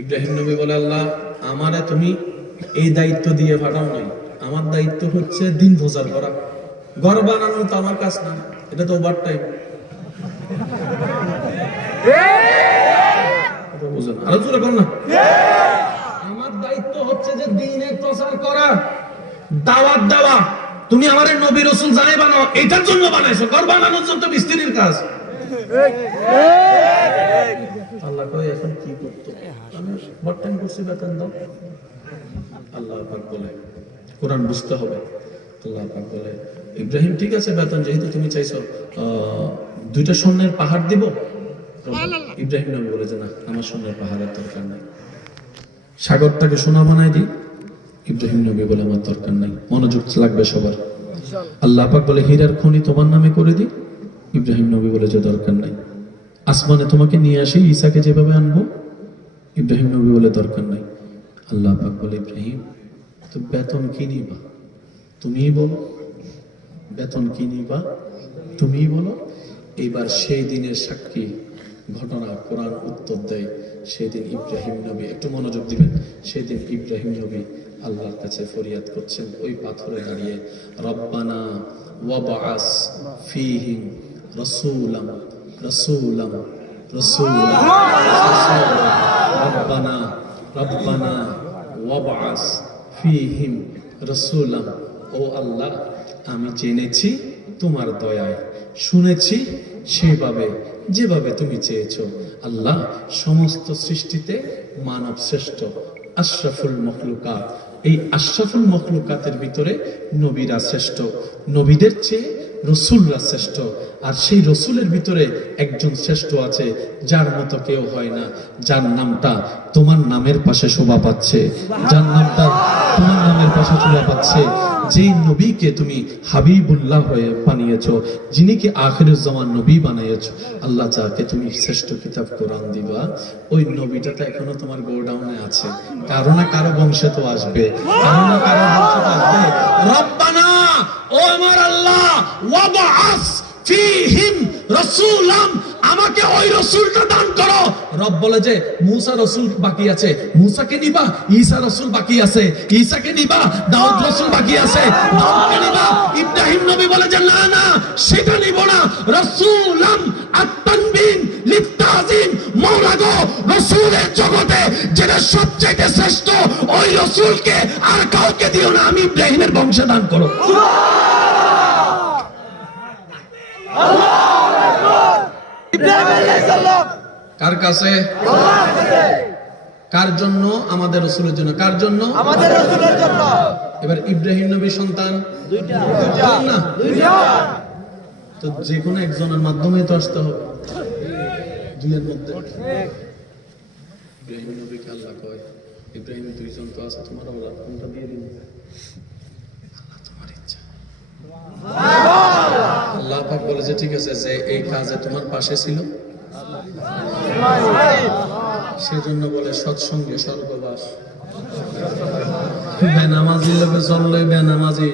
ইব্রাহিম নবী বলে, আল্লাহ, আমারে তুমি এই দায়িত্ব দিয়ে পাঠাও নাই। আমার দায়িত্ব হচ্ছে দিন প্রচার করা। ঘর বানানো তো আমার কাজ না। এটা তো ওভার টাইম আমার দায়িত্ব হচ্ছে যে দিনের করা তুমি আমার বানাও, এটার জন্য বানাইছো। ঘর বানানোর জন্য মিস্ত্রির কাজ। কি করতো? আমি টাইম করছি বেতন দাও আল্লাহ পাক বলে কোরআন বুঝতে হবে। আল্লাহ পাক বলে ইব্রাহিম ঠিক আছে বেতন যেহেতু তুমি চাইছো আহ, দুইটা স্বর্ণের পাহাড় দিব? ইব্রাহিম নবী বলে যে না আমার স্বর্ণের পাহাড়ের দরকার নাই। সাগরটাকে সোনা বানাই দিই ইব্রাহিম নবী বলে আমার দরকার নাই। মনোযোগ লাগবে সবার। আল্লাহ পাক বলে হীরার খনি তোমার নামে করে দিই ইব্রাহিম নবী বলে যে দরকার নাই। আসমানে তোমাকে নিয়ে আসি ঈসাকে যেভাবে আনব। ইব্রাহিম নবী বলে দরকার নাই। আল্লাহ পাক বলে, ইব্রাহিম, তো বেতন কি নিবা? তুমিই বলো। বেতন কি নিবা? তুমিই বলো। এইবার সেই দিনের সাক্ষী ঘটনা কোরআন উত্তর দেয়। সেদিন ইব্রাহিম নবী, একটু মনোযোগ দিবেন। সেদিন ইব্রাহিম নবী আল্লাহর কাছে ফরিয়াদ করছেন, ওই পাথরে দাঁড়িয়ে, রব্বানা ওয়াবাস ফিহিম রসুলাম রসুলাম রসুলাম রব্বানা রব্বানা ওয়াবাস ফিহিম রসুলাম ও আল্লাহ, আমি জেনেছি তোমার দয়ায়, শুনেছি সেভাবে, যেভাবে তুমি চেয়েছো। আল্লাহ, সমস্ত সৃষ্টিতে মানব শ্রেষ্ঠ আশরাফুল মখলুকাত এই আশরাফুল মখলুকাতের ভিতরে নবীরা শ্রেষ্ঠ। নবীদের চেয়ে রসুলরা শ্রেষ্ঠ। আর সেই রসুলের ভিতরে একজন শ্রেষ্ঠ আছে, যার মতো কেউ হয় না। যার নামটা তোমার নামের পাশে শোভা পাচ্ছে। যার নামটা তোমার নামের পাশে শোভা পাচ্ছে। যেই নবীকে তুমি হাবিবুল্লাহ হয়ে বানিয়েছো, যিনি কি আখিরুজ্জামান নবী বানিয়েছো, আল্লাহ যাকে তুমি শ্রেষ্ঠ কিতাব কোরআন দিবা, ওই নবীটা তো এখনও তোমার গোডাউনে আছে। কারও না কারও বংশে তো আসবে। কারও না কারও বংশে তো আসবে। রব্বানা, ও আমার আল্লাহ ওয়াবাস ফিহিম রাসূলাম আমাকে ওই রসুলটা দান করো। রব বলে যে, মুসা রসুল বাকি আছে। মুসাকে নিবা, ঈসা রসুল বাকি আছে। ঈসাকে নিবা, দাউদ রসুল বাকি আছে। দাউদকে নিবা, ইব্রাহিম নবী বলে যে, না না, সেটা নিব না। রসুলাম আত্তানবিন লিত্তাজিম মৌলা গো, রসুলের জগতে যেটা সবচেয়ে শ্রেষ্ঠ, ওই রসুলকে আর কাউকে দিও না। আমি ইব্রাহিমের বংশে দান করো। কার কাছে? কার জন্য? আমাদের রসুলের জন্য। কার জন্য? আমাদের রসুলের জন্য। এবার ইব্রাহিম নবীর সন্তান? দুইটা। না। তো যে কোনো একজনের মাধ্যমে তো আসতে হবে। দুইয়ের মধ্যে। ইব্রাহিম নবীকে আল্লাহ কয় ইব্রাহিম দুইজন তো আছে তোমার ওরা কোনটা দিয়ে দিন আল্লাহ তোমার ইচ্ছা। আল্লাহ পাক বলে যে ঠিক আছে যে এই কাজে তোমার পাশে ছিল সেজন্য বলে সৎসঙ্গে স্বর্গবাস। বেনামাজি লোকে চললে বেনামাজি